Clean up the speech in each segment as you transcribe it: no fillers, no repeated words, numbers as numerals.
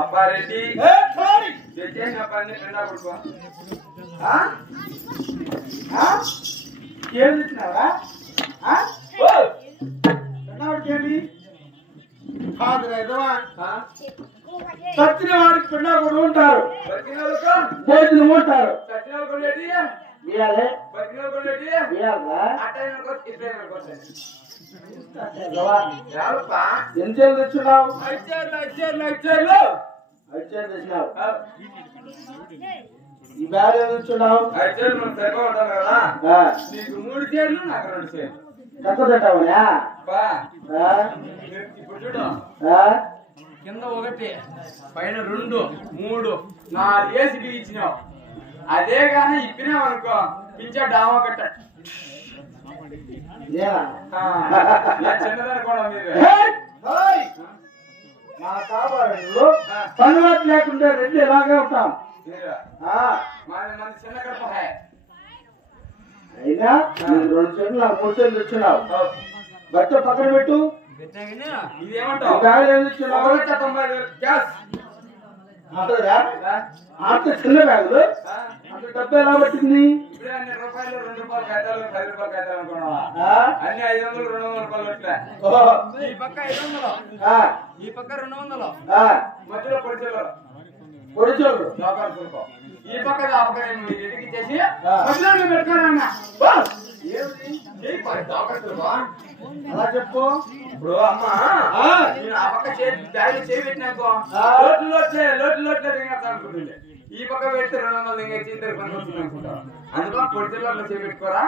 అప్పారెడ్డి చేసిన పని నిండా కొడుకో ఏం తెచ్చినావా ఏమి కాదు సచ్చిన వాడికి పిండా కూడా ఉంటారు భోజనం ఉంటారు ఎంచేలు తెచ్చినావు తెచ్చినావు ఈ బ్యాగ్ తెచ్చినావు నీకు 3 చీరలు నాకు 2 చీరలు తక్కువ తింటావా ఇప్పుడు చూడు కింద 1 పైన 2 3 4 వేసి ఇచ్చినావు అదే గానీ ఇప్పినావు అనుకో పింఛా డామా కట్ట చిన్నదనుకోండి మీరు మా కాపాడు పనులు లేకుండా రెండు ఇలాగే ఉంటాం చిన్న కడప అయినా 2 చెట్లు 3 చెట్లు తెచ్చినావు బట్ట పక్కన పెట్టు ఇదేమంటావు గ్యాస్ అంత చిన్న బ్యాగులు అంత డబ్బు ఎలా పట్టింది ఇప్పుడే అన్ని రూపాయలు 2 రూపాయలు కాగితాలు 10 రూపాయలు కాగితాలు అనుకున్నావా అన్ని 500 200 రూపాయలు వచ్చా ఈ పక్క 500 ఈ పక్క 200 మధ్యలో పొడిచోళ్ళు ఈ పక్క ఇంటికి ఇచ్చేసి మధ్యలో పెట్టుకోరా అలా చెప్పు ఇప్పుడు అమ్మా నేను ఆ పక్క బ్యాగ్ చేయి పెట్టినాకో లోట్లు అనుకుంటుండే ఈ పక్క పెడితే 200 చీతరు పని వస్తుంది అనుకుంటా అందుకని పొడిచల్లో చేపెట్టుకోరా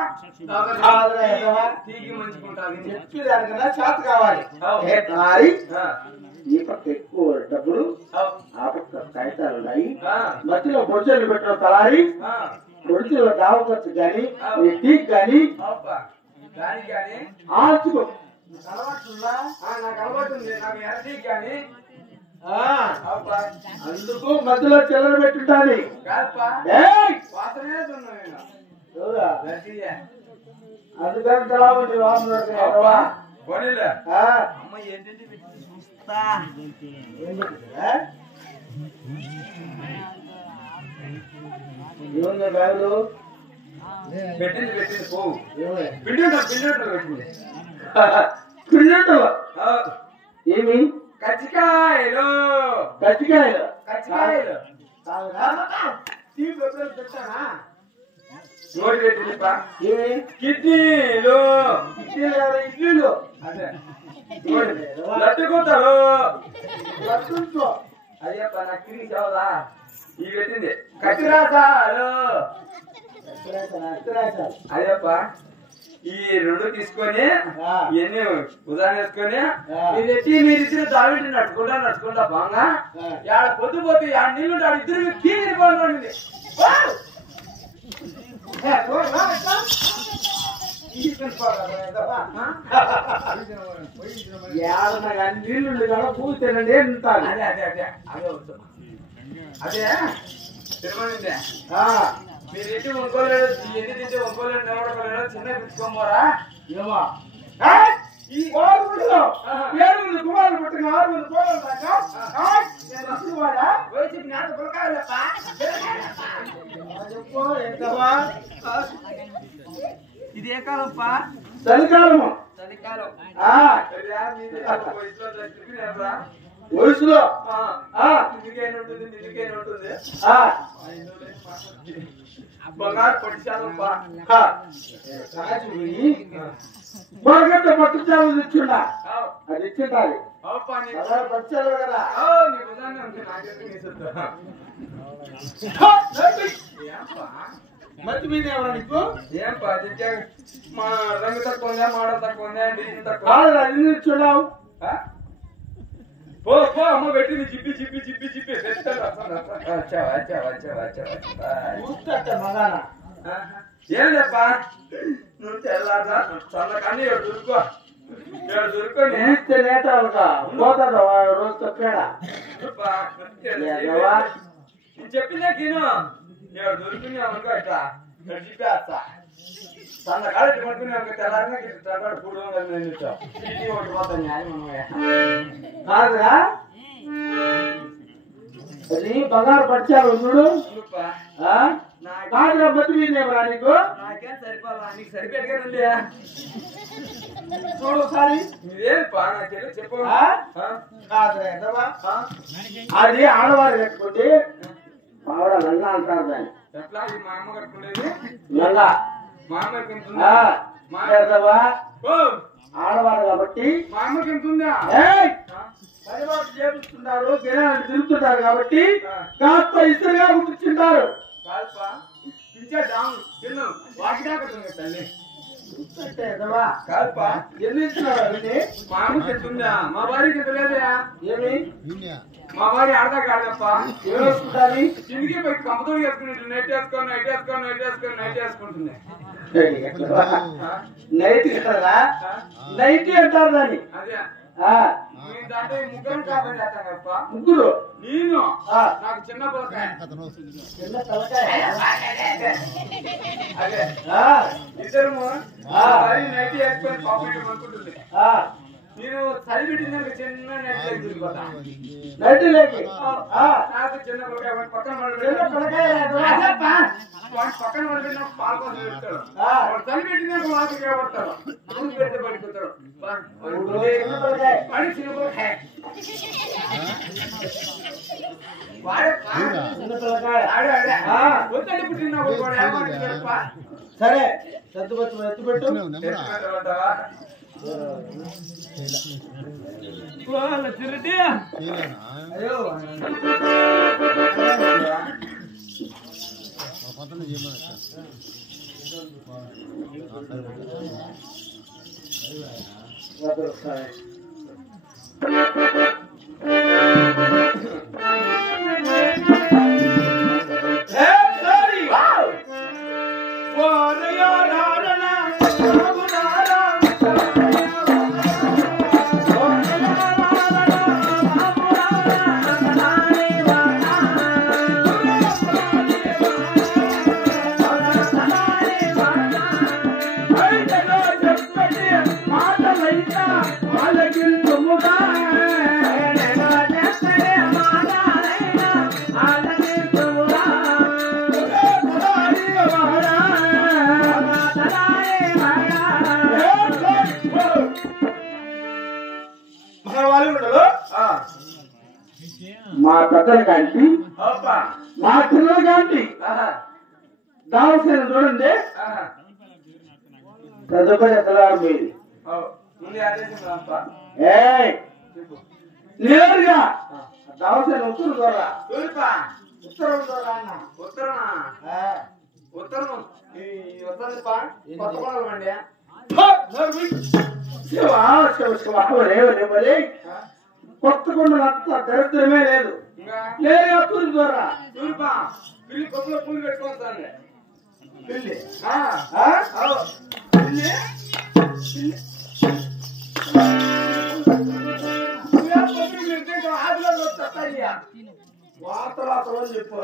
తీగి మంచుకుంటారు చెప్పి దానికన్నా చేత కావాలి ఈ పక్క ఎక్కువ డబ్బులు ఆ పక్క కాగితాలు ఉన్నాయి మధ్యలో పొడిచెలు పెట్టిన తలారి పొడిచెల్లో దావ ఖర్చు గాని టీక్ గాని ఆచుకో నాకు అలవాటు ఉంది నాకు ఎర్రటీ కానీ అందుకు మధ్యలో చిల్లర పెట్టుంటాది అందుకని తలా ఉంది అమ్మ ఏంటంటే ఏముంది బ్యాగులు పెట్టింది పోవు పిండి ఏమి కచ్చికాయలు నోటి పెట్టింది కిడ్నీలు ఇడ్లీలు అదే లట్టుకుంటారు అయ్యప్ప నాకు తిరిగి చదవదా ఇవి పెట్టింది కచ్చిరాసాలు అయ్యప్ప ఈ 2 తీసుకొని ఇవన్నీ ఉదాహరణ వేసుకొని మీరిద్దరు దావిటి నడుచుకుంటా బాగా ఆడ పొద్దుపోతే ఆడ నీళ్ళు ఆడ ఇద్దరు కీలిపోయింది నీళ్ళు కదా పూస్తేనండి ఉంటాను అదే అదే అదే అదే వచ్చు అదే తిరుమల మీరు ఇంటి వంకోలేడు ఎన్ని తింటే వంకోలేడు నిలబడలేడు చిన్న పిచ్చుకోమోరా ఏమో ఈ కుమారుడు పుట్టిన 6 ఇదే కాలప్పా చలికాలము చలికాలం వయసులో ఉంటుంది బంగారు పట్టించాలప్పా మరగట్ట పట్టుచాలు తెచ్చుండా అది ఇచ్చిండాలి పచ్చాలు కదా మతి మీద ఎవరా నీకు? ఏం పాతికే మా రంగు తక్కువ ఉందా, మోడల్ తక్కువ ఉందా, డిజైన్ తక్కువ కాదు అన్ని చూడవు. పో పో అమ్మ పెట్టింది చిప్పి చిప్పి చిప్పి చిప్పి మగానా ఏం చెప్పా నువ్వు తెల్లారా చల్ల కానీ దొరుకో దొరుకొని పోతాడు రోజు తప్పేడా చెప్పిందే కిను దొరుకుని అనుకో ఇట్లా చెప్పేస్తా తన కాలేజీ పడుకునే తెల్లారినా తగ్గడు పూడు ఒకటి పోతాను న్యాయం కాదురా అది బంగారు పడిచారు చూడు. కాదురా మతి మీద ఎవరా నీకు? నాకేం సరిపోలా నీకు సరిపెట్టుగా చూడు ఒకసారి. ఇదేం పా నాకు చెప్పు కాదురా అది ఆడవారు కట్టుకుంటే ఆవిడ లంగా అంటారు దాన్ని. ఎట్లా ఇది మా అమ్మ కట్టుకునేది లంగా మా అమ్మకి ఎంత ఆడవారు కాబట్టి మా అమ్మకి ఎంత ఉందా పరివారం చేపిస్తున్నారు, జనాలు తిరుగుతుంటారు కాబట్టి కాస్త ఇసురుగా కూర్చుంటారు. కాల్పా పించే డాము చిన్ను వాకిదాకా తల్లి కాల్పా ఎన్ని ఇస్తున్నారు? మా అమ్మకి ఎంత ఉందా మా భార్యకి ఎంత లేదా ఏమి మా భార్య ఆడదాకా ఆడదప్ప ఏమేసుకుంటారు? చిందికి పోయి కంపతో వేసుకుని నైట్ వేసుకొని నైట్ వేసుకొని నైట్ వేసుకొని నైట్ వేసుకుంటుంది నైట్ కదా నైట్ అంటారు దాన్ని. అదే దాంట్లో ముగ్గురు కాకుండా చేస్తాను కప్ప ముగ్గురు నేను నాకు చిన్న పిల్లకాయ చిన్న పిల్లకాయ అదే ఇద్దరు నైట్ వేసుకొని పాపం అనుకుంటుంది. నేను చలి పెట్టిందాక చిన్న నైట్ లేక తిరిగిపోతా నైట్ లేకి నాకు చిన్న పిల్లకాయ పక్కన పక్కన పడిపోయిన పాల కోసం పెడతాడు చలి పెట్టిందాక మాకు పడతాడు పెడితే పడిపోతాడు పడి చిన్న పిల్లకాయ సరే సర్దుపట్టు ఎత్తుపెట్టు. అయ్యో మా పెద్దల కాంటి మా పిల్లల కాంటి దావసిన చూడండి తదుపరి ఎత్తలారు మీది నేరుగా దావసిన ఉత్తరం ద్వారా ఉత్తరం ద్వారా అన్న ఉత్తరం కొత్త కొడాలి అండి కొత్త కొండలంతా దరిద్రమే లేదు లేదా తూర్పు ద్వారా తూర్పా పిల్లి కొత్తలో పూలు పెట్టుకోవచ్చాను పిల్లి వార్తలు చెప్పు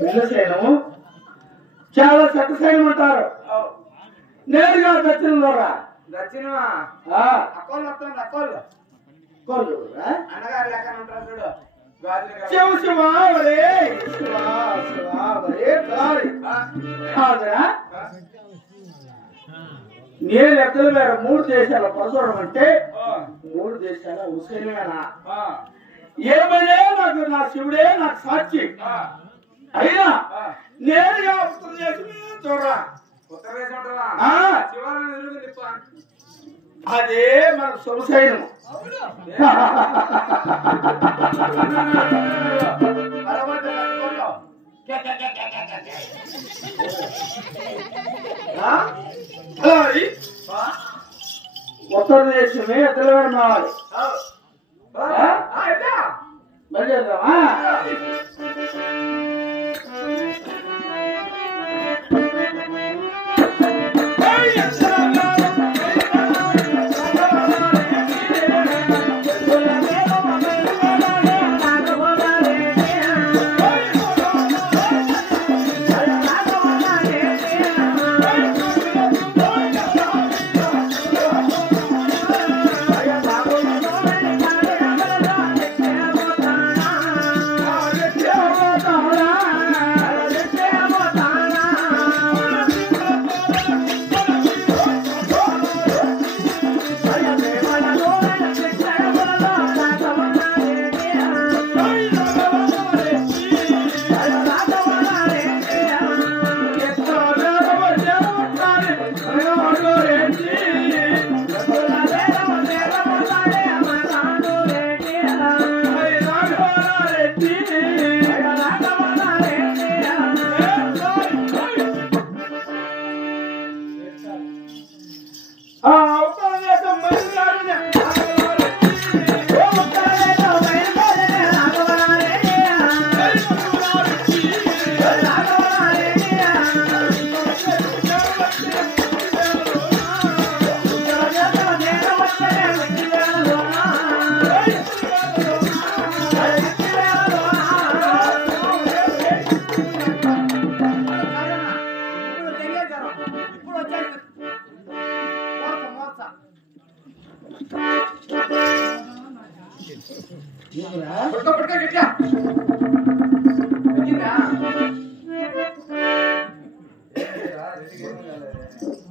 పిల్లసేను చాలా సత్యసైనం అంటారు. నేరుగా దక్షిణం ద్వారా దక్షిణమా అక్కోళ్ళు వస్తుంది అక్కోళ్ళు అన్నగారు లెక్కన ఉంటారు చూడు శివ శివ వరే శివ శివ వరే కాదురా నేను ఎద్దల మేర 3 దేశాల పరచడం అంటే 3 దేశాల ముస్లిమేనా ఏమనే నాకు నా శివుడే నాకు సాక్షి అయినా నేరుగా ఉత్తర దేశమే చూడరా ఉత్తర దేశం శివాలయం ఎదురుగా తిప్ప అదే మనకు సొగసైన ఉత్తర దేశమే తెలంగాణ రావాలి బయలుదేరదామా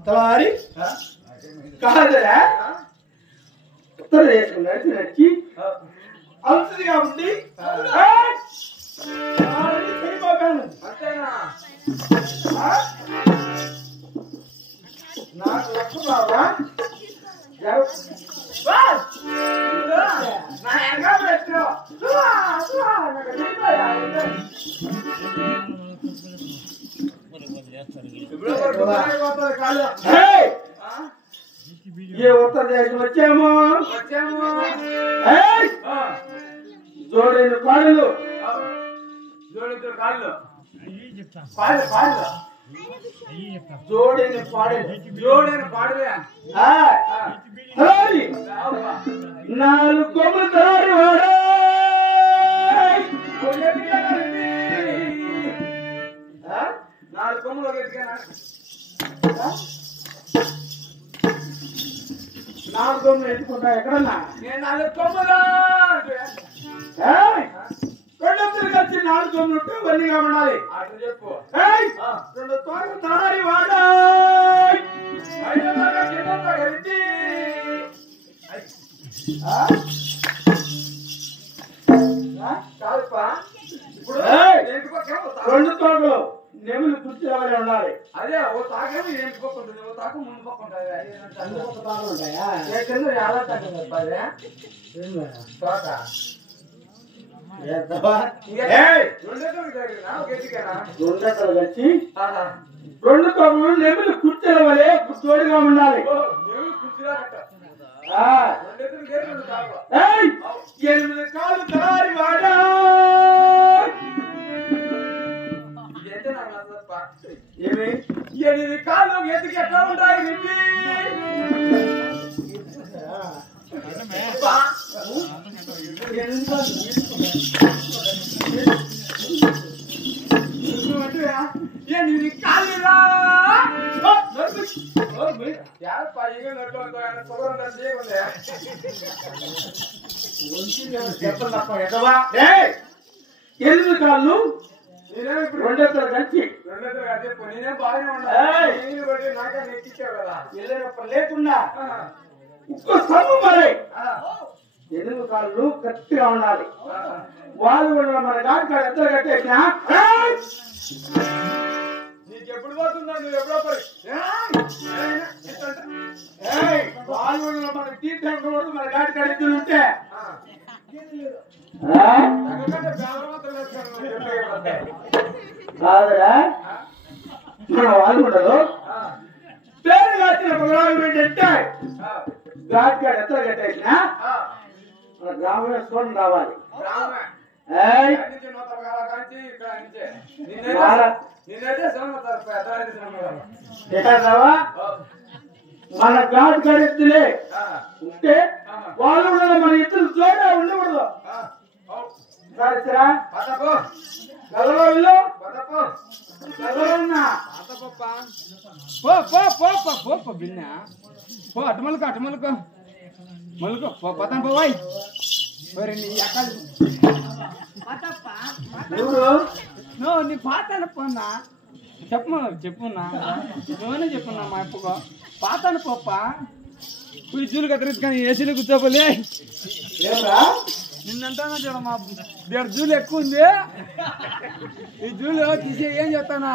తలారి కాదరా ఉత్తర దేశం నడిచి నడిచి అలసడిగా ఉంది నాకు లక్ష్యం రావా ये उत्तर देश వచ్చాము జోడైన కాళ్ళు జోడైన పాడలే నాలుగు కొమ్ములు తయారు వాడు నాలుగు కొమ్ములు నాలుగు కొమ్ములు ఎత్తుకుంటా ఎక్కడన్నా నేను నాలుగు కొమ్ములు రెండొందలు కలిసి నాలుగు కొమ్ములు ఉంటే వల్లిగా ఉండాలి అట్లా చెప్పు రెండు తోటలు తడారి వాడు రెండు తోటలు నెములు కుర్చీ రావాలి ఉండాలి అదే ఓ తాకేమో ఏంటి పక్క ఉంటుంది ఓ తాకు ముందు పక్క ఉంటుంది ఉంటాయా ఎలా తగ్గదు తోట రెండెక్కలు వచ్చి రెండు తోటలు నెములు కుర్చీల వలె తోడుగా ఉండాలి ఎనిమిది కాళ్ళు తయారీ వాడా ఎనిమిది కాళ్ళు ఎదికి ఎట్లా ఉంటాయి ఎనిమిది కాళ్ళు ఎనిమిది కాళ్ళు రెండెక్కలు కలిసి నేనేం బాగానే ఉన్నా లేకుండా ఇంకో సమ్ము మరి ఎనిమిది కాళ్ళు గట్టిగా ఉండాలి వాళ్ళు కూడా మన గాడి కాడ ఎద్దరు కట్టేసినా నీకు ఎప్పుడు పోతుందా నువ్వు ఎప్పుడో వాళ్ళు ఉండకూడదు మన గాడి కడిగి ఉంటే కాదురా మన వాళ్ళు ఉండదు పేరు కాచిన ప్రోగ్రాం ఏంటంటే ఘాట్ గారు ఎత్త కట్టేసినా మన గ్రామం వేసుకొని రావాలి మన ఘాట్ గడిస్తులే ఉంటే వాళ్ళు మన ఇద్దరు జోడే ఉండకూడదు సరేసరా గలవాళ్ళు అటుమలుకో పతన్ పోవాయి నీ పాతాను పోన్నా చెప్పున్నా నువ్వనే చెప్పున్నా మా అప్పుకో పాతాను పోప్ప జూలు కత్తిరించుకొని ఏసీలో కూర్చోపోలే నిన్నంతా చూడ మా దేడు జూలు ఎక్కువ ఉంది ఈ జూలు తీసే ఏం చెప్తానా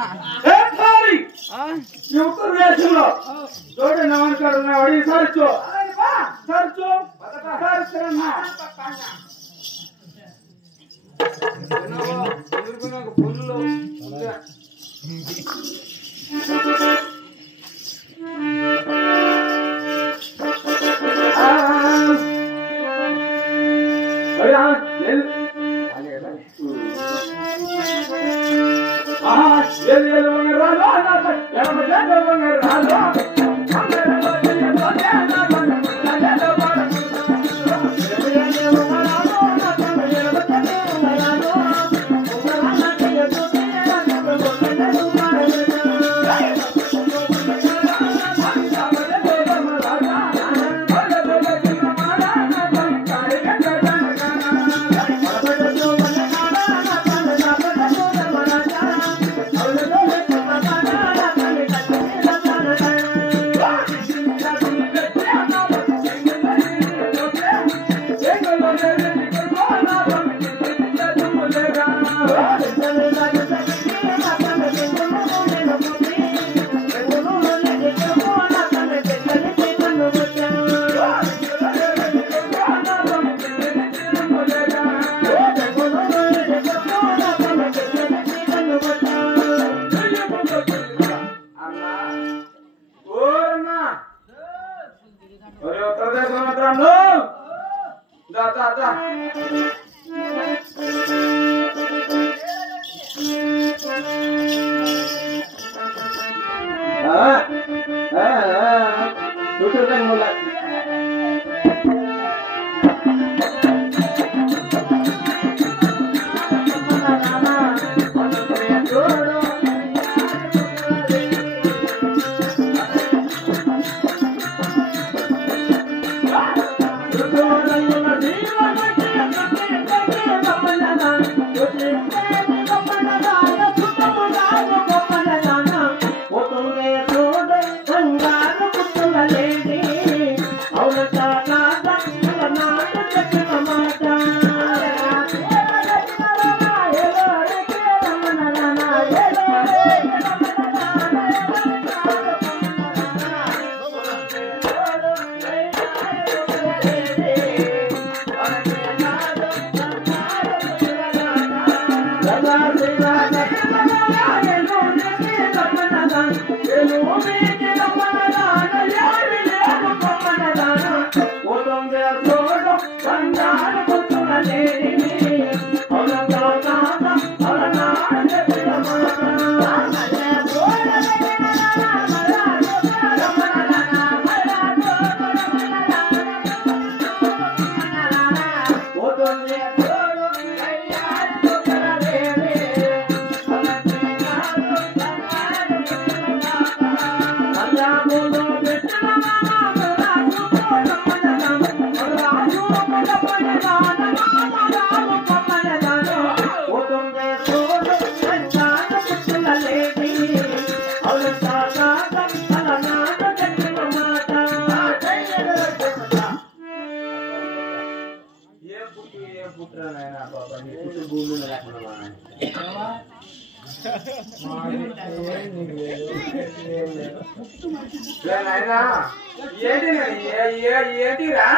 ఏంటిరా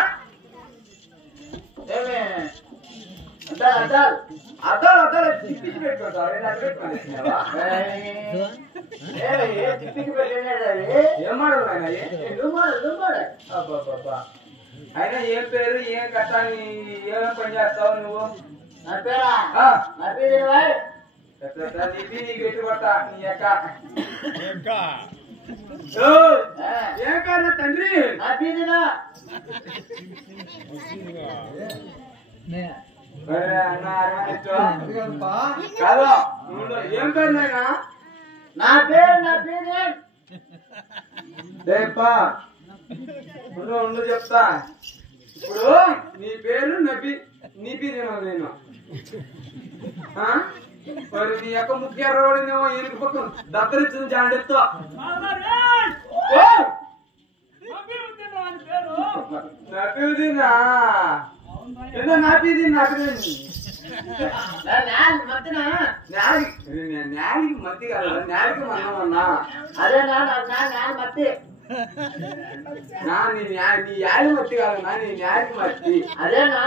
ఏమి అద్దాలు అద్దాలు తిప్పించి పెట్టుకుంటారు తిప్పించి పెట్టినాడు అది ఏం మాడలు ఆయన దుమ్మాడు అయినా ఏం పేరు ఏం కట్ట ఏమేం పని చేస్తావు నువ్వు నా పేరా నా పేరు నీకు ఎటు పడతా నీ యొక్క ఏం కాదు తండ్రి నా పేరునా కాదు ఏం పేరు నాయనా నా పేరు ఉండు చెప్తా ఇప్పుడు నీ పేరు నీపి నేను మరి నీ యొక్క ముఖ్య రోడ్డేమో ఎనికి పక్కన దత్తరిచ్చిన జాండెత్తో నపిదినా ఏదో నాపిది నేలికి మత్తి కాదు నేలికి మన్నమన్నా అదే మత్తి నీ యాలి మత్తి కాదు నీ నేలికి మత్తి అదేనా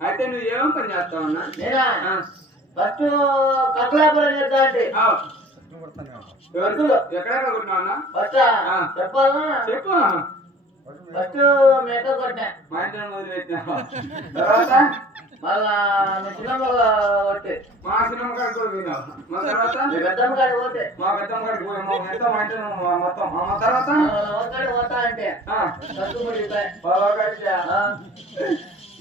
అయితే నువ్వు ఏమేం పని చేస్తావన్నా నేనా ఫస్ట్ కక్కలాపురం చేస్తా అంటే ఎక్కడ కొట్టినా ఫస్ట్ చెప్పాలా చెప్పు ఫస్ట్ మేకప్ కొట్టా మా ఇంట్లో మొదలు పెట్టినా తర్వాత మళ్ళా సినిమా కొట్టే మా సినిమా కాడికి కూడా పోయినావు మా తర్వాత పెద్దమ్మ కాడికి పోతే మా పెద్దమ్మ కాడికి పోయి మా ఇంట్లో మా ఇంట్లో మొత్తం మా తర్వాత పోతా అంటే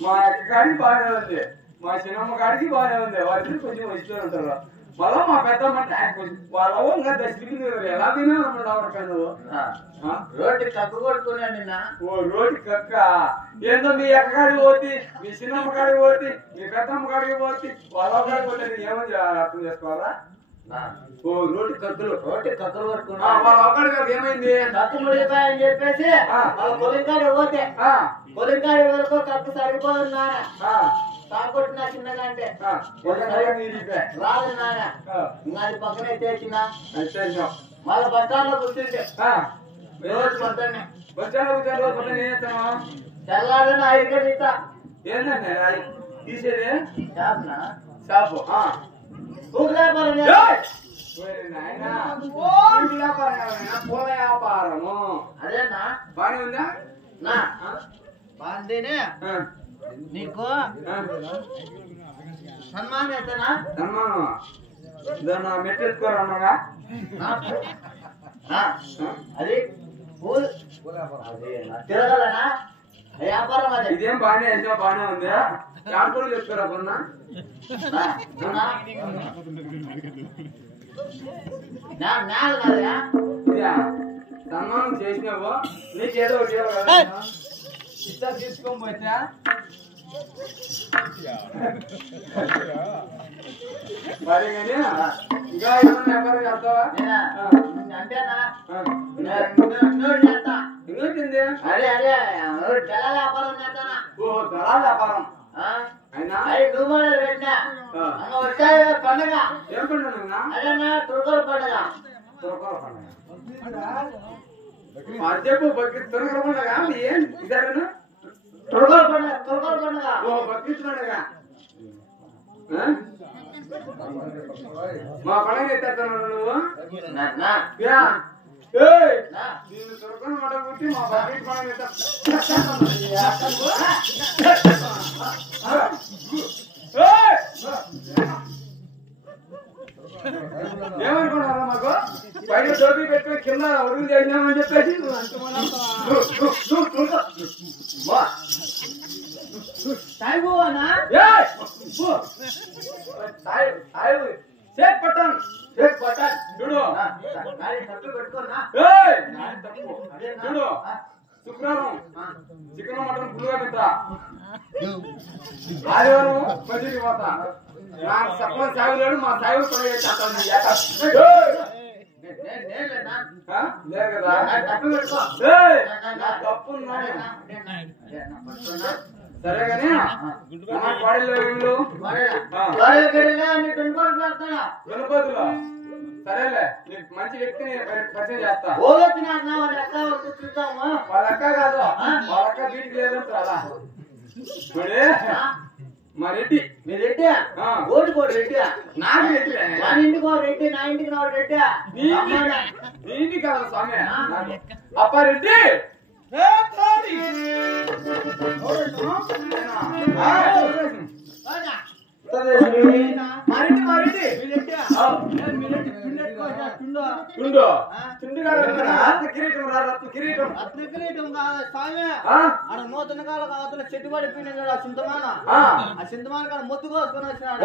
మా అక్క కాడికి బాగానే ఉంది మా చిన్నమ్మ కాడికి బాగానే ఉంది వాళ్ళకి కొంచెం వచ్చిపోయి ఉంటారు మళ్ళా మా పెద్దమ్మ అంటే వాళ్ళ ఇంకా దశకి ఎలా తినేవాడు నువ్వు రోడ్డు కక్కు కొట్టుకున్నా నిన్న ఓ రోడ్డు కక్క ఏందో మీ అక్క కాడికి పోతి మీ చిన్నమ్మ కాడికి పోతి మీ పెద్దమ్మ కాడికి పోతి వాళ్ళ కాడికి పోతే ఏమని అర్థం చేసుకోవాలా ఓ రోడ్డు కక్కులు కొట్టుకున్నా వాళ్ళ ఒక్కడి గారికి ఏమైంది కక్కు ముడిపోయని చెప్పేసి కొలింకాడి పోతే కొలింకాడి వరకు కక్కు సరిపోతున్నా కాకొట్టిన చిన్నగా అంటే రాదు నాయన ఇంకా అది పక్కనే తెచ్చిన మళ్ళీ బస్ స్టాండ్ లో కూర్చుంటే తెల్లారని 5 గంటలు ఇస్తా ఏంటంటే తీసేది షాప్నా షాపు పూల వ్యాపారం పూల వ్యాపారము అదేనా బానే ఉందా నా బాగుందేనే నీకు సన్మానం చేస్తానా సన్మానం దాన్ని మెట్టెత్తుకోరన్నాగా అది పూల్ తిరగలనా వ్యాపారం అది ఇదేం బాగానే వేసినా బాగానే ఉంది చాటుకోలు చెప్తారా కొన్నా సన్మానం చేసినావు నీకేదో ఇస్తా తీసుకొని పోతా మరి కానీ ఇంకా ఏమన్నా వ్యాపారం చేస్తావా అంటేనా ఇంకోటింది అదే దళాల వ్యాపారం చేస్తానా ఓ దళాల వ్యాపారం అయినా పెట్టినా వచ్చాయి పండుగ ఏం పండుగ అదేనా తుర్కోల పండుగ చెప్పు తురగల పండుగ ఏం ఇదారేనా తుర్కోల పండుగ ఓ బక్రీద్ పండుగ మా పండుగ ఎత్తేస్తున్నావు నువ్వు నేను తురకను మాట పుట్టి మా బక్రీద్ పండుగ ఏమనుకున్నారా మాకు బయట డోబీ పెట్టుకుని కింద ఉడుగు చేసినామని చెప్పేసి చూడు చూడు శుక్రవారం చికెన్ మటన్ ఫుల్గా తింటా ఆదివారం మంచిది పోతా నాకు సప్ల సాగు లేడు మా సాగు లేదు కదా తప్పు సరే కానీ గణపతిలో సరేలే నీకు మంచి వ్యక్తిని పరిచయం చేస్తా వాళ్ళ అక్క కాదు వాళ్ళ అక్క బీటికి లేదు అలా మా రెడ్డి మీ రెడ్డి ఓటుకో రెడ్డి నాకు రెడ్డి నా ఇంటికో రెడ్డి నా ఇంటికి నా రెడ్డి నీది కాదు స్వామి అప్ప రెడ్డి నూతన కాల కావతల చెట్టు పడిపోయిన చింతమాన ఆ చింతమాన కాడ మొత్తు కోసుకొని వచ్చినాడు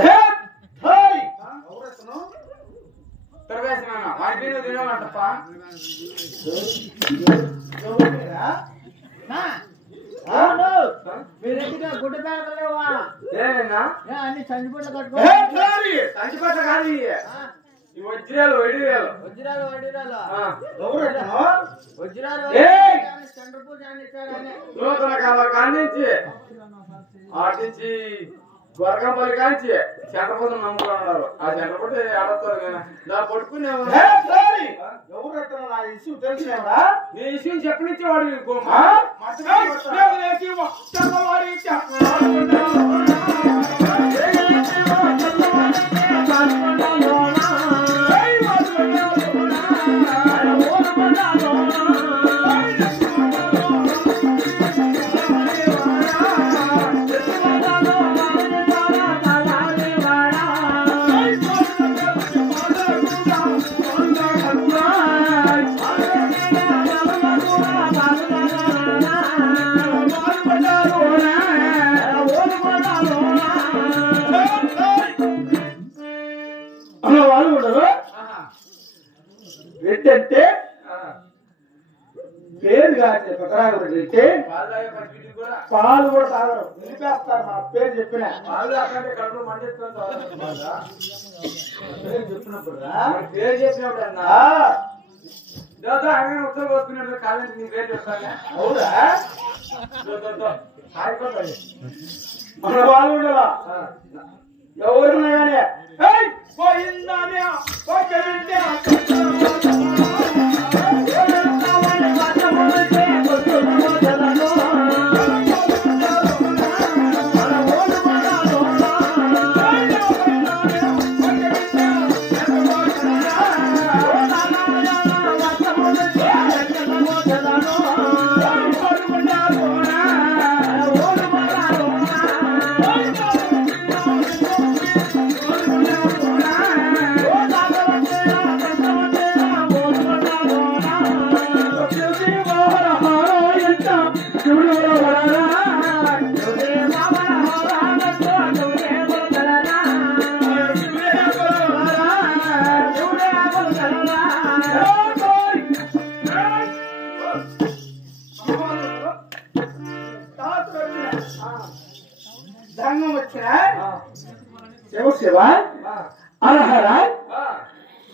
గుడ్డ పేరలేవా అన్ని సంచిపట్లు కట్టుకో సంచిపట్ల కాదు వజ్రాలు వడిరాలు వజ్రాలు వడిరాలు వజ్రాలు చంద్రపూజ నూతన కాల కానించి ఆటించి గొరగంపల్లి కాంచి చంద్రపూజ నమ్ముకున్నారు ఆ చంద్రపూట ఆడతారు నేను నా పట్టుకునే నీ విషయం చెప్పనిచ్చేవాడు రెడ్డి అంటే పేరు కాదు పకరాకు రెడ్డి అంటే పాలు కూడా తాగరు నిలిపేస్తారు మా పేరు చెప్పిన పాలు అక్కడే కడుపు మండిస్తున్నారు పేరు చెప్పినప్పుడు పేరు చెప్పినప్పుడు అన్నా ఆయన ఉత్తరం వస్తున్నాడు కాలేజీ నీ పేరు చెప్తాను అవునా మన వాళ్ళు ఉండవా ఎవరున్నా కానీ పోయిందా శివ అర్హరా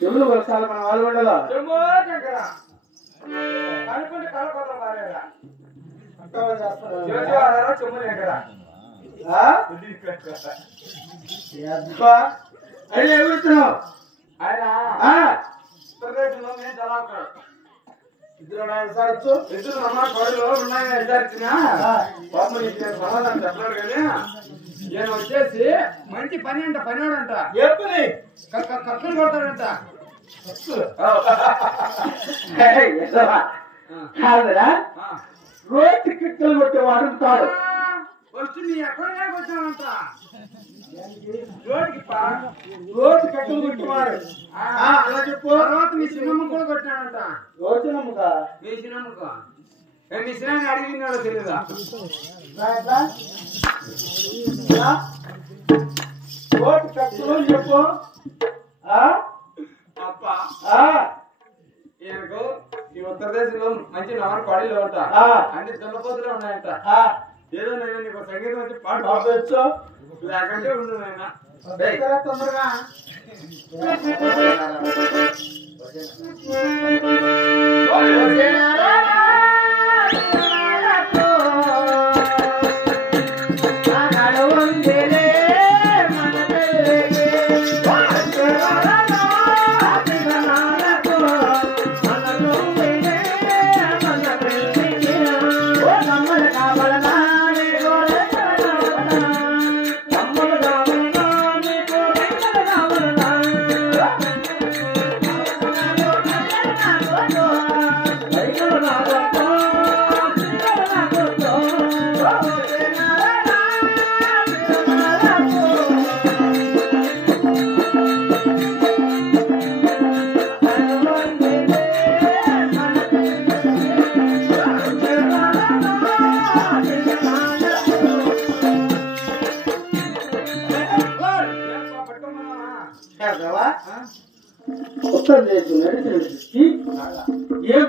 చెవులు వర్షాలు మన వాళ్ళు ఉండదు అనుకుంటే కలకొత్త మారేరా ఆయన ఎవరుతున్నావు ఆయన ఇద్దరు అమ్మ కోడలు ఉన్నాయి విచారించిన పాపం సమాధానం చెప్పలేడు కానీ నేను వచ్చేసి మంచి పని అంట పనివాడంట ఎప్పుడు కక్కులు కొడతాడంట కాదురా రోడ్డు కిక్కలు కొట్టేవాడు కాదు వచ్చి నీ ఎక్కడికి వచ్చానంట రోడ్డు కట్టలు కొట్టేవాడు అలా చెప్పు తర్వాత మీ సినిమా కూడా కొట్టాడంట రోజునమ్ముగా మీ సినిమాకు మీ సినిమాని అడిగినాడో తెలియదా రోడ్డు కట్టలు చెప్పు అప్ప ఈయనకు ఈ ఉత్తరదేశంలో మంచి నవర పాడీలు ఉంటా అన్ని దున్నపోతులే ఉన్నాయంట ఏదో నేను నీకు సంగీతం వచ్చి పాడు లేకంటే ఉండు నాయన తొందరగా ఉత్తరం చేసి నడిచి ఏం